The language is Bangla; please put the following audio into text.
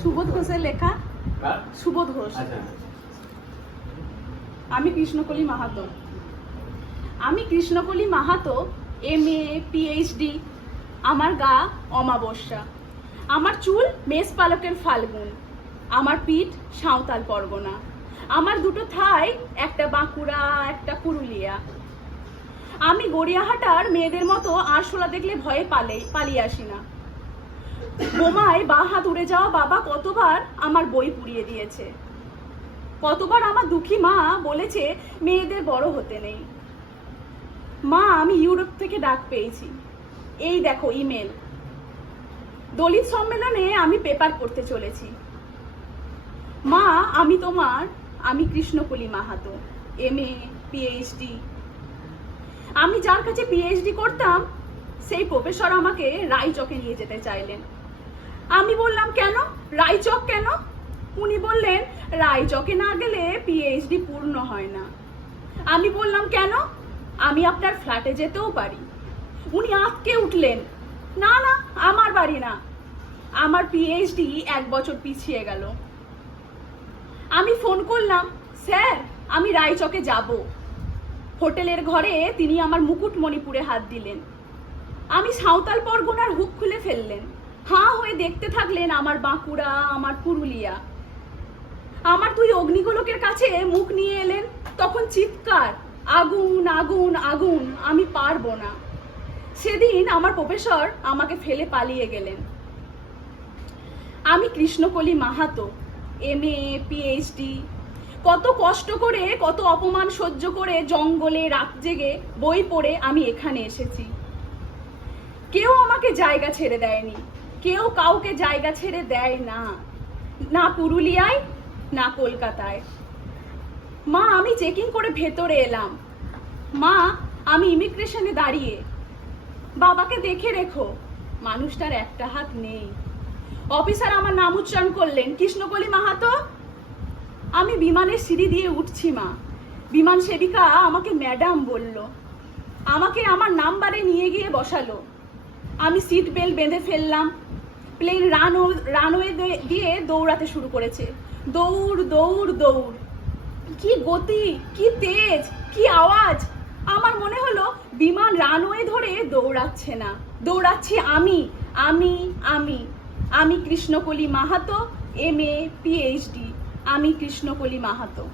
সুবোধ ঘোষের লেখা। সুবোধ ঘোষ। আমি কৃষ্ণকলি মাহাতো। আমি কৃষ্ণকলি মাহাতো, MA PhD। আমার গা অমাবস্যা। আমার চুল মেষ পালকের ফাল্গুন। আমার পিঠ সাঁওতাল পরগনা। আমার দুটো থাই, একটা বাঁকুড়া একটা পুরুলিয়া। আমি গড়িয়াহাটার মেয়েদের মতো আরশোলা দেখলে ভয়ে পালিয়ে আসি না। বোমায় বাঁ হাত উড়ে যাওয়া বাবা কতবার আমার বই পুড়িয়ে দিয়েছে। কতবার আমার দুঃখী মা বলেছে মেয়েদের বড় হতে নেই। মা, আমি ইউরোপ থেকে ডাক পেয়েছি, এই দেখো ইমেল। দলিত সম্মেলনে আমি পেপার পড়তে চলেছি। মা, আমি কৃষ্ণকলি মাহাতো, MA PhD। আমি যার কাছে PhD করতাম সেই প্রফেসর আমাকে রায়চকে নিয়ে যেতে চাইলেন। আমি বললাম, কেন রায়চক কেন? উনি বললেন, রায়চকে না গেলে PhD পূর্ণ হয় না। আমি বললাম, কেন? আমি আপনার ফ্ল্যাটে যেতেও পারি। উনি আঁতকে উঠলেন, না না, আমার বাড়ি না। আমার PhD 1 বছর পিছিয়ে গেল। আমি ফোন করলাম, স্যার আমি রায়চকে যাব। হোটেলের ঘরে তিনি আমার মুকুটমণিপুরে হাত দিলেন। আমি সাঁওতাল পরগনার হুক খুলে ফেললেন। হাঁ হয়ে দেখতে থাকলেন আমার বাঁকুড়া, আমার পুরুলিয়া। আমার 2 অগ্নিগোলকের কাছে মুখ নিয়ে এলেন। তখন চিৎকার, আগুন আগুন আগুন, আমি পারবো না। সেদিন আমার প্রফেসর আমাকে ফেলে পালিয়ে গেলেন। আমি কৃষ্ণকলি মাহাতো, MA PhD। কত কষ্ট করে, কত অপমান সহ্য করে, জঙ্গলে রাত জেগে বই পড়ে আমি এখানে এসেছি। কেউ আমাকে জায়গা ছেড়ে দেয়নি, কেউ কাউকে জায়গা ছেড়ে দেয় না, না পুরুলিয়ায় না কলকাতায়। মা, আমি চেকিং করে ভেতরে এলাম। মা, আমি ইমিগ্রেশনে দাঁড়িয়ে। বাবাকে দেখে রেখো, মানুষটার একটা হাত নেই। অফিসার আমার নাম উচ্চারণ করলেন, কৃষ্ণকলি মাহাতো। আমি বিমানের সিঁড়ি দিয়ে উঠছি মা। বিমান সেবিকা আমাকে ম্যাডাম বলল। আমাকে আমার নাম্বারে নিয়ে গিয়ে বসালো। আমি সিট বেল্ট বেঁধে ফেললাম। প্লেন রানওয়ে দিয়ে দৌড়াতে শুরু করেছে। দৌড় দৌড় দৌড়। কি গতি, কি তেজ, কি আওয়াজ! আমার মনে হলো বিমান রানওয়ে ধরে দৌড়াচ্ছে না, দৌড়াচ্ছি আমি। আমি আমি আমি কৃষ্ণকলি মাহাতো, MA PhD। আমি কৃষ্ণকলি মাহাতো।